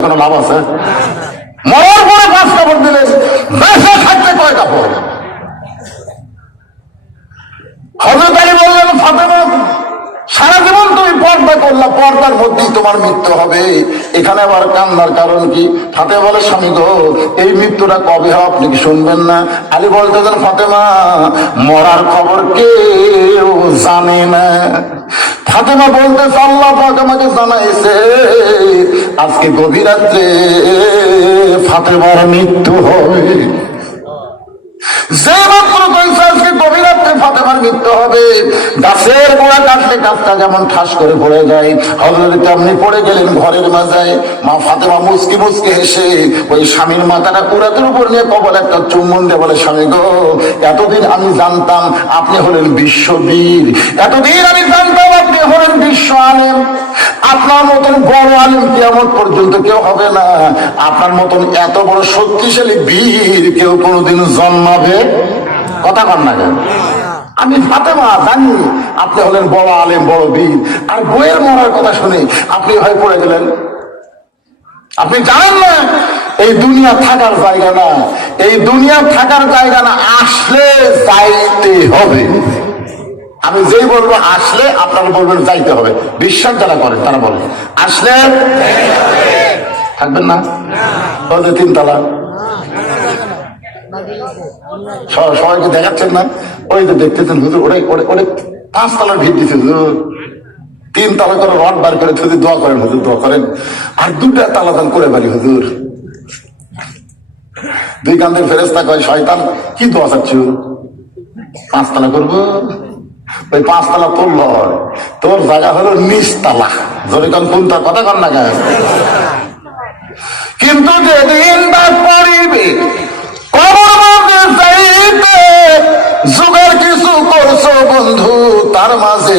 কোনো লাভ আছে? মরার পরে পাঁচ কাপড় দিলে বেঁচে থাকতে কয় কাপড়? হজরত আলী বললেন ফাতেমা সারা জীবন তুমি করলা পর্দার মধ্যেই তোমার মৃত্যু হবে। এখানে আবার কান্নার কারণ কি? ফাতে বলে, স্বামী গো, এই মৃত্যুটা কবে হবে আপনি কি শুনবেন না? আলী বলতেছেন ফাতেমা, মরার খবর কেউ জানে না। ফাতেমা বলতে, আল্লাহ পাক আমাকে জানাইছে, আজকে গভীর রাত্রে ফাতেমার মৃত্যু হবে। এতদিন আমি জানতাম আপনি হলেন বিশ্ববীর এতদিন আমি জানতাম আপনি হলেন বিশ্ব আলেম। আপনার মতন বড় আলেম কেমন পর্যন্ত কেউ হবে না। আপনার মতন এত বড় শক্তিশালী বীর কেউ কোনোদিন জন্মাবে কথা কন না কেন? আমি ফাতেমা, জানি আপনি হলেন বড় আলেম, বড় বীর আর বইয়ের মরার কথা শুনে আপনি ভয় পড়ে গেলেন আপনি জানেন না, এই দুনিয়া থাকার জায়গা না। এই দুনিয়া থাকার জায়গা না, আসলে যাইতে হবে। আমি যেই বলব আসলে, আপনারা বলবেন যাইতে হবে। বিশ্বাস যারা করেন তারা বলেন আসলে থাকবেন না? তিনতলা। সবাইকে দেখাচ্ছেন না। ওই যে দেখতেছেন হুজুর ওরে ওরে পাঁচ তলার ভিড় দিচ্ছে হুজুর। তিন তালা করে রড বার করে যদি দোয়া করেন হুজুর, দোয়া করেন। আর দুটা তালা দান করে পারি হুজুর। দুই কান্দের ফেরেস্তা কয়, শয়তান, কি দোয়া চাচ্ছ? পাঁচতলা করব। ওই পাঁচতলা তোর লয়। তোর জায়গা হলো নিচতলা। জোরে কন কোনটা কথা কন না কেন? কিন্তু যেদিন ডাক তার মাঝে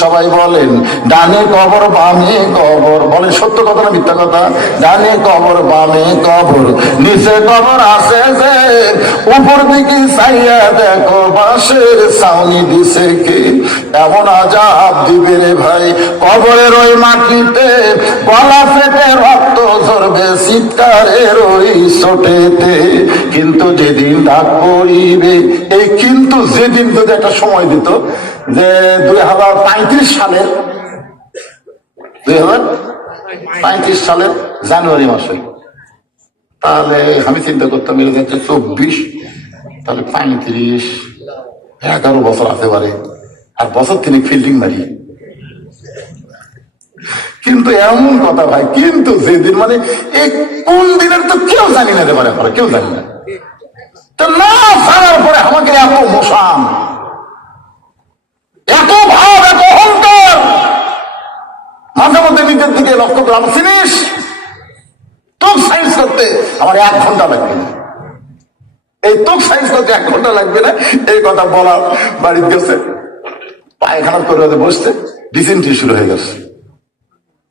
সবাই বলেন, ডানে কবর, বামে কবর। বলেন, সত্য কথা না মিথ্যা কথা? ডানে কবর, বামে কবর। নিচে কবর আছে যে, উপর দিকে চাইয়া দেখো, বাঁশের ছাউনি দিছে কে? এমন আজাব দিবে রে ভাই। কবরের ওই মাটিতে গলা ফেটে ঝরবে চিৎকারের ওই ছোটেতে। কিন্তু যেদিন ডাক পড়িবে, এই কিন্তু যেদিন যদি একটা সময় দিত, যে দুই হাজার পঁয়ত্রিশ সালের, দুই হাজার পঁয়ত্রিশ সালের জানুয়ারি মাসে, তাহলে আমি চিন্তা করতাম এর যাচ্ছে চব্বিশ, তাহলে পঁয়ত্রিশ, এগারো বছর আসতে পারে। আর বছর তিনি ফিল্ডিং মারি। কিন্তু এমন কথা ভাই, কিন্তু যেদিন মানে এই কোন দিনের তো কেউ জানি না রে মানে আমরা কেউ জানি না। তো না জানার পরে আমাকে এত মোশান এত ভাব, এত অহংকার। মাঝে মধ্যে নিজের দিকে লক্ষ্য করে আমার জিনিস তোক সাইজ করতে আমার এক ঘণ্টা লাগবে না। এই তোক সাইজ করতে এক ঘণ্টা লাগবে না, এই কথা বলা বাড়ির গেছে পায়খানা করে বসতে ডিসেন্ট্রি শুরু হয়ে গেছে।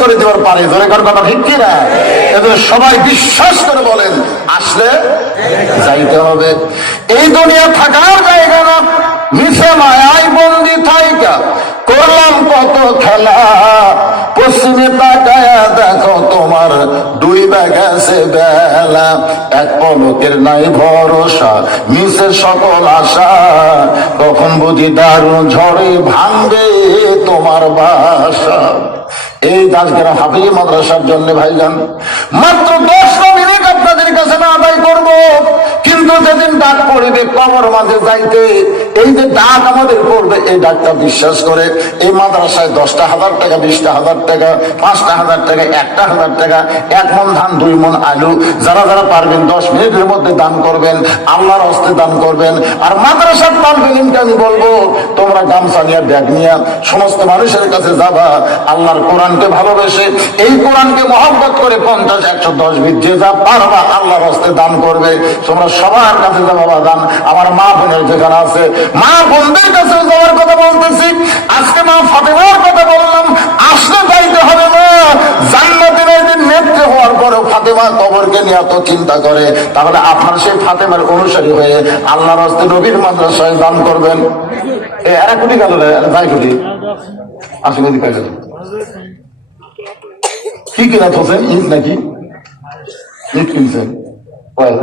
করে দেওয়ার পারে। ধরে কথা ঠিক কি না এদের সবাই বিশ্বাস করে বলেন, আসলে যাইতে হবে। এই দুনিয়া থাকার জায়গা না। মিশে মায়াই বন্দি থাইকা। করলাম কত খেলা। বেলা, এক পলকের নাই ভরসা, মিশে সকল আশা। তখন বুঝি দারুণ ঝড়ে ভাঙবে তোমার বাসা। এই দাসগেরা হাফিজ মাদ্রাসার জন্য ভাইজান, মাত্র দশ মিনিট আপনাদের কাছে না আদায় করব, কিন্তু যেদিন ডাক কবর মাঝে যাইতে এই যে ডাক আমাদের পড়বে, এই ডাকটা বিশ্বাস করে, এই মাদ্রাসায় দশটা হাজার টাকা, বিশটা হাজার টাকা, পাঁচটা হাজার টাকা, একটা হাজার টাকা, এক মন ধান, দুই মন আলু, যারা যারা পারবেন দশ মিনিটের মধ্যে দান করবেন, আল্লাহর হস্তে দান করবেন, আর মাদ্রাসার তালবেলিমকে আমি বলব, তোমরা গামছা নিয়ে, ব্যাগ নিয়ে সমস্ত মানুষের কাছে যাবা, আল্লাহর কোরআনকে ভালোবেসে, এই কোরআনকে মহব্বত করে পঞ্চাশ, একশো দশ বিদ যে যা পারবা, আল্লাহর হস্তে দান করবে, তোমরা সবার কাছে যাবা বা আমার মা বোনের যেখানে আছে। মা বোনদের কাছে যাওয়ার কথা বলতেছি, আজকে মা ফাতেমার কথা বললাম, আসলে যাইতে হবে না জান্নাতের একদিন নেত্রে হওয়ার পরেও ফাতেমা কবরকে নিয়ে এত চিন্তা করে। তাহলে আপনার সেই ফাতেমার অনুসারী হয়ে আল্লাহর হস্তে নবীর মাদ্রাসায় দান করবেন। এ এরা কোটি গেল যাই কোটি। আসলে কি কিনা থোছেন ঈদ নাকি? ঈদ কিনছেন। কয়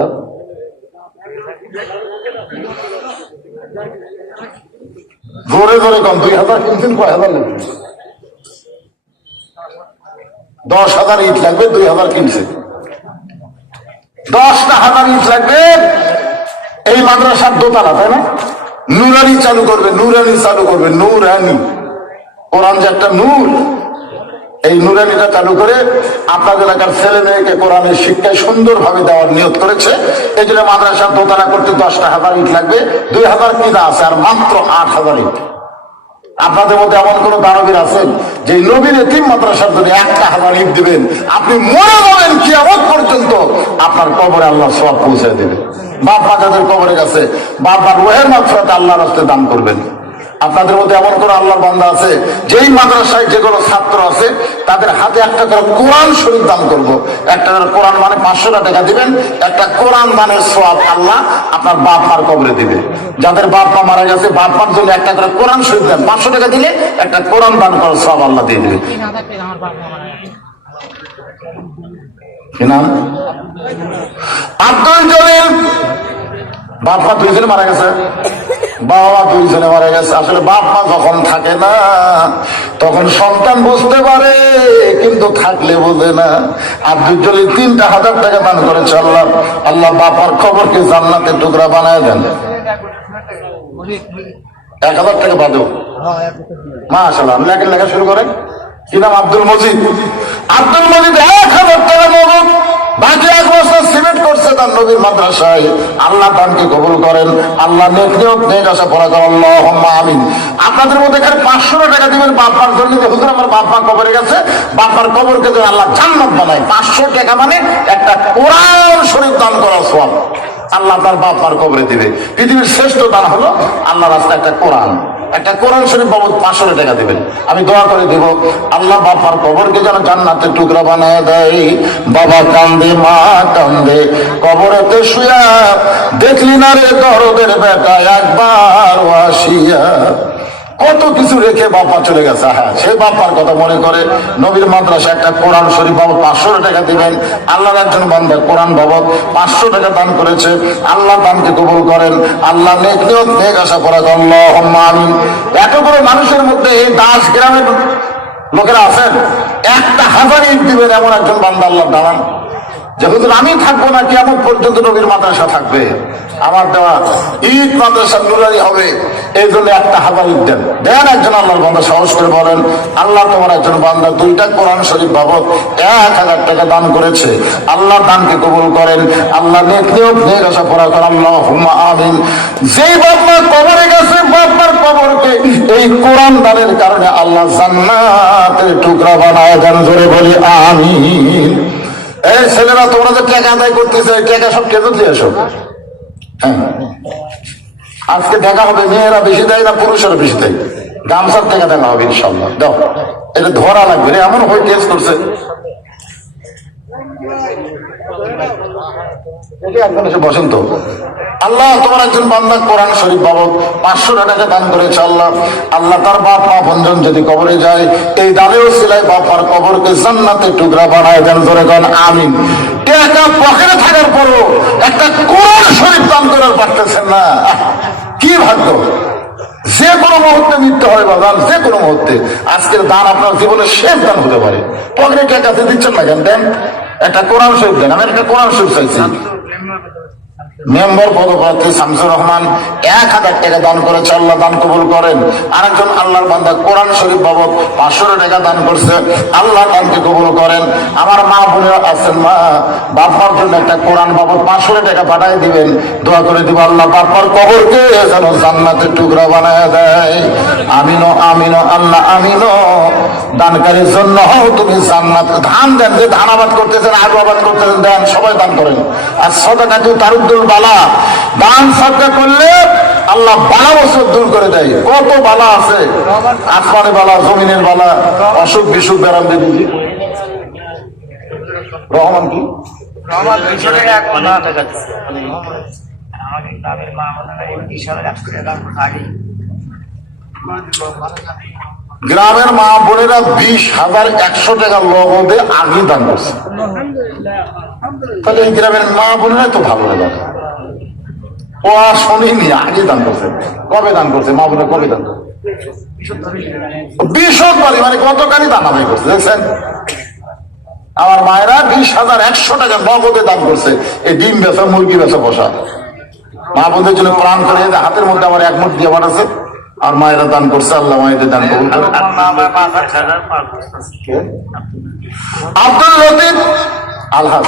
জোরে জোরে কম, দুই হাজার কিনছেন, কয় হাজার দশ হাজার ইট লাগবে, দুই হাজার কিনছে দশটা হাজার ইট লাগবে, এই মাদ্রাসার দোতলা, তাই না? নুরানি চালু করবে, নুরানি চালু করবে, নুরানি। কোরআন যে একটা নূর। এই নুরানিটা চালু করে আপনার এলাকার ছেলে মেয়েকে কোরআনের শিক্ষায় সুন্দরভাবে দেওয়ার নিয়ত করেছে। এই জন্য মাদ্রাসার দোতলা করতে দশটা হাজার ইট লাগবে, দুই হাজার কিনা আছে আর মাত্র আট হাজার ইট। আপনাদের মধ্যে এমন কোন দানবীর আছেন যে নবীর এতিম মাদ্রাসার জন্য একটা হাজার ইট দিবেন? আপনি মরে যাবেন কিয়ামত পর্যন্ত। আপনার কবরে আল্লাহ সব পৌঁছে দেবে। বাপ মা যাদের কবরে গেছে, বাপ মা রোহের মাত্রাতে আল্লাহর রাস্তে দান করবেন। আপনাদের মধ্যে এমন কোন আল্লাহর বান্দা আছে? যেই মাদ্রাসায় যে কোনো ছাত্র আছে, তাদের হাতে একটা করে কোরআন শরীফ দান করব। একটা করে কোরআন মানে পাঁচশো টাকা দিবেন, একটা কোরআন দানের সোয়াব আল্লাহ আপনার বাপ মার কবরে দিবে। যাদের বাপ মা মারা গেছে, বাপ মার জন্য একটা করে কোরআন শরীফ দেন পাঁচশো টাকা দিলে একটা কোরআন দান করার সব আল্লাহ দিয়ে দিবে। আব্দুল জলিল বাপ মা দুইজনে মারা গেছে। বাবা দুইজনে মারা গেছে। আসলে বাপ মা যখন থাকে না, তখন সন্তান বুঝতে পারে, কিন্তু থাকলে বোঝে না। আব্দুল জলিল তিনটা হাজার টাকা দান করেছে আল্লাহ। আল্লাহ বাপার খবরকে জান্নাতের টুকরা বানায় দেন। এক হাজার টাকা বাদেও। মা আসলাম লেখা লেখা শুরু করেন। কি নাম? আব্দুল মজিদ। আব্দুল মজিদ, এক হাজার টাকা নগদ বাকি এক বছর সিমেন্ট করছে তার নবীর মাদ্রাসায়। আল্লাহ দানকে কবুল করেন? আল্লাহ নেক নিয়োগ নেক আসা পড়া করেন আল্লাহ আমিন। আপনাদের মধ্যে এখানে পাঁচশো টাকা দিবেন বাপ্পার জন্য যে হুজুর আমার বাপ্পা কবরে গেছে। বাপ্পার কবরকে যেন আল্লাহ জান্নাত বানায়, পাঁচশো টাকা মানে একটা কোরআন শরীফ দান করার সব আল্লাহ তার বাপার কবরে দিবে। পৃথিবীর শ্রেষ্ঠ দান হলো আল্লাহ রাস্তা একটা কোরআন। একটা কোরআন শরীফ বাবদ পাঁচশো টাকা দেবেন। আমি দোয়া করে দেব, আল্লাহ বাপার কবরকে যেন জান্নাতের টুকরা বানায় দেয়। বাবা কান্দে, মা কান্দে, কবরেতে শুয়া দেখলি না রে দরদের বেটা একবার আসিয়া। কত কিছু রেখে বাপা চলে গেছে। হ্যাঁ সে বাপার কথা মনে করে নবীর মাদ্রাসা একটা কোরআন শরীফ বাবদ পাঁচশো টাকা দিবেন। আল্লাহর একজন বান্ধব কোরআন বাবদ পাঁচশো টাকা দান করেছে। আল্লাহ দানকে কবুল করেন। আল্লাহ আশা করা আমিন। এত বড় মানুষের মধ্যে এই দাস গ্রামের লোকেরা আছেন। একটা হাজার ইট দিবেন এমন একজন বান্দা আল্লাহ দাঁড়ান যে আমি থাকব না কেমন পর্যন্ত নবীর মাদ্রাসা থাকবে। আমার দেওয়া ঈদ মাদ্রাসা নুরানি হবে, এই জন্য একটা হাজার ঈদ দেন। দেন একজন আল্লাহর বান্দা সাহস করে বলেন, আল্লাহ তোমার একজন বান্দা দুইটা কোরআন শরীফ বাবদ এক হাজার টাকা দান করেছে। আল্লাহ দানকে কবুল করেন। আল্লাহ নেক নিয়োগ নেক আশা পড়া করেন আল্লাহ হুমা আমিন। যেই বাপমা কবরে গেছে, বাপমার কবরকে এই কোরআন দানের কারণে আল্লাহ জান্নাতের টুকরা বানায় দেন, জোরে বলি, আমিন। এই ছেলেরা, তোমরা যে টাকা আদায় এই টাকা সব কেন দিয়ে আসো। আজকে দেখা হবে, মেয়েরা বেশি দেয় না পুরুষেরা বেশি দেয়। গামছার থেকে দেখা হবে, ইনশাল্লাহ। দাও। এটা ধরা লাগবে রে, এমন হয়ে কেস করছে। বসেন তো। আল্লাহ তোমার একজন বান্দা কোরআন শরীফ বাবদ পাঁচশো টাকা দান করেছে আল্লাহ। আল্লাহ তার বাপ মা যদি কবরে যায়, এই সিলাই বাপার কবরকে জান্নাতের টুকরা বানায় দেন ধরে টাকা পকেটে থাকার পরও একটা কোরআন শরীফ দান করার পারতেছেন না। কি ভাগ্য। যে কোনো মুহূর্তে মৃত্যু হয় বাজান, যে কোনো মুহূর্তে। আজকের দান আপনার জীবনের শেষ দান হতে পারে। পকেটে দিচ্ছেন না কেন? দেন। একটা কোরআন শরীফ দেন আমি একটা কোরআন শরীফ চাইছি মেম্বার পদপ্রার্থী শামসুর রহমান এক হাজার টাকা দান করেছে, আল্লাহ দান কবুল করেন। আরেকজন আল্লাহর বান্দা কোরআন শরীফ বাবদ পাঁচশো টাকা দান করছে, আল্লাহ দানকে কবুল করেন। আমার মা বোনেরা আছেন, মা বাপার জন্য একটা কোরআন বাবদ পাঁচশো টাকা পাঠাই দিবেন। দোয়া করে দিব, আল্লাহ বাপার কবরকে যেন জান্নাতের টুকরা বানায় দেয়। আমিনো আমিনো আল্লাহ আমিনো দানকারীর জন্য হও তুমি জান্নাত। ধান দেন যে ধান আবাদ করতেছেন, আলু আবাদ করতেছেন, দেন সবাই দান করেন। আর সদাকা তুই তারুদ্দুল বালা। দান সদকা করলে আল্লাহ বালা বছর দূর করে দেয়। কত বালা আছে? আসমানের বালা জমিনের বালা অসুখ বিসুখ বেড়ান দিদি রহমান কি? গ্রামের মা বোনেরা বিশ হাজার একশো টাকা দাম আগে গ্রামের মা বোনেরা বিশ হাজার একশো টাকা লগদে আগে দান করছে। তাহলে গ্রামের মা বোনেরাই তো ভালো লাগে শোনেনি আগে দান করছে। কবে দান করছে? মা কবে দান করছে? বিশদ বাড়ি মানে গতকালই দান আদায় করছে দেখছেন? আমার মায়েরা বিশ হাজার একশো টাকা নগদে দান করছে। এই ডিম বেচা মুরগি বেচা বসা। মা বোনদের জন্য প্রাণ করে হাতের মধ্যে আমার এক মুঠ দিয়ে আছে। আর মায়েরা দান করছে আল্লাহ মায়েদের দান করুন আব্দুল লতিফ আলহাজ।